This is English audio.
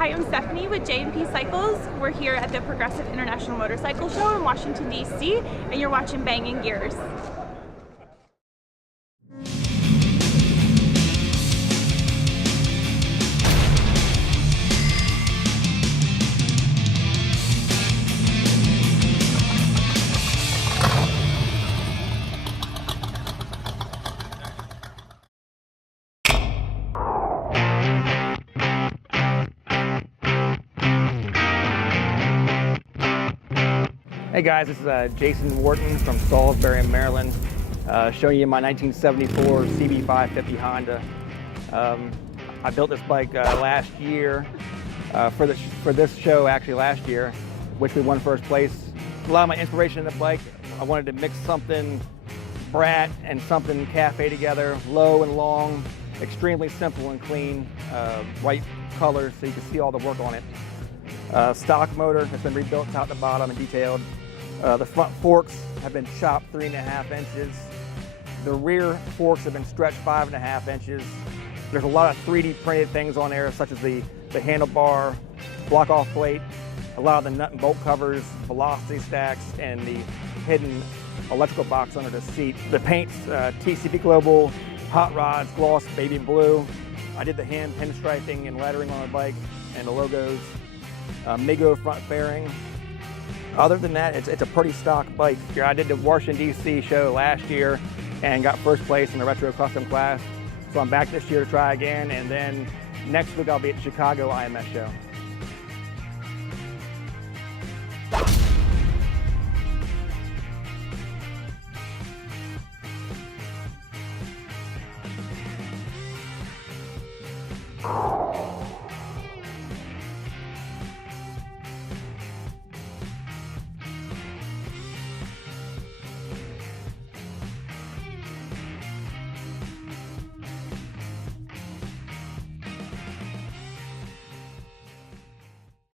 Hi, I'm Stephanie with J&P Cycles. We're here at the Progressive International Motorcycle Show in Washington, D.C., and you're watching Bangin Gears. Hey guys, this is Jason Wharton from Salisbury, Maryland, showing you my 1974 CB550 Honda. I built this bike last year for this show, actually last year, which we won first place. A lot of my inspiration in the bike, I wanted to mix something Brat and something Cafe together, low and long, extremely simple and clean, white colors so you can see all the work on it. Stock motor has been rebuilt top to bottom and detailed. The front forks have been chopped 3.5 inches. The rear forks have been stretched 5.5 inches. There's a lot of 3D printed things on there, such as the handlebar, block-off plate, a lot of the nut and bolt covers, velocity stacks, and the hidden electrical box under the seat. The paint's TCP Global, hot rods, gloss, baby blue. I did the hand pinstriping and lettering on the bike and the logos. Migo front fairing. Other than that, it's a pretty stock bike. I did the Washington, D.C. show last year and got first place in the retro custom class. So I'm back this year to try again, and then next week I'll be at the Chicago IMS show.